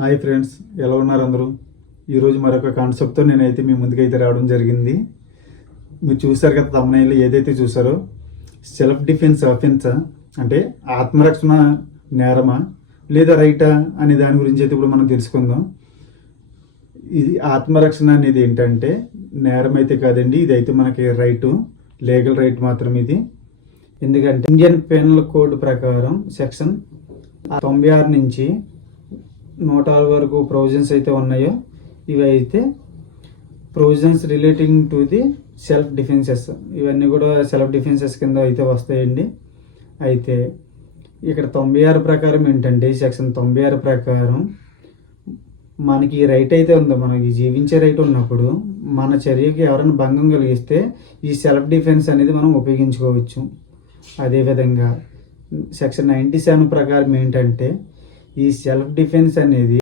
Hi friends, ఎలా ఉన్నారు అందరూ? ఈరోజు మరొక కాన్సెప్ట్తో నేనైతే మీ ముందుకైతే రావడం జరిగింది. మీరు చూసారు కదా, తమ్ముళ్ళు ఏదైతే చూసారో, సెల్ఫ్ డిఫెన్స్ అఫెన్సా అంటే ఆత్మరక్షణ నేరమా లేదా రైటా అనే దాని గురించి అయితే ఇప్పుడు మనం తెలుసుకుందాం. ఇది ఆత్మరక్షణ అనేది ఏంటంటే నేరం అయితే కాదండి, ఇది అయితే మనకి రైటు, లీగల్ రైట్ మాత్రం ఇది. ఎందుకంటే ఇండియన్ పెనల్ కోడ్ ప్రకారం సెక్షన్ 96 నుంచి 106 వరకు ప్రొవిజన్స్ అయితే ఉన్నాయో, ఇవి అయితే provisions relating to the self defences, ఇవన్నీ కూడా సెల్ఫ్ డిఫెన్సెస్ కింద అయితే వస్తాయండి. అయితే ఇక్కడ 96 ప్రకారం ఏంటంటే, సెక్షన్ 96 ప్రకారం మనకి రైట్ అయితే ఉందో, మనకి జీవించే రైట్ ఉన్నప్పుడు మన చర్యకి ఎవరైనా భంగం కలిగిస్తే ఈ సెల్ఫ్ డిఫెన్స్ అనేది మనం ఉపయోగించుకోవచ్చు. అదేవిధంగా సెక్షన్ 97 ప్రకారం ఏంటంటే, ఈ సెల్ఫ్ డిఫెన్స్ అనేది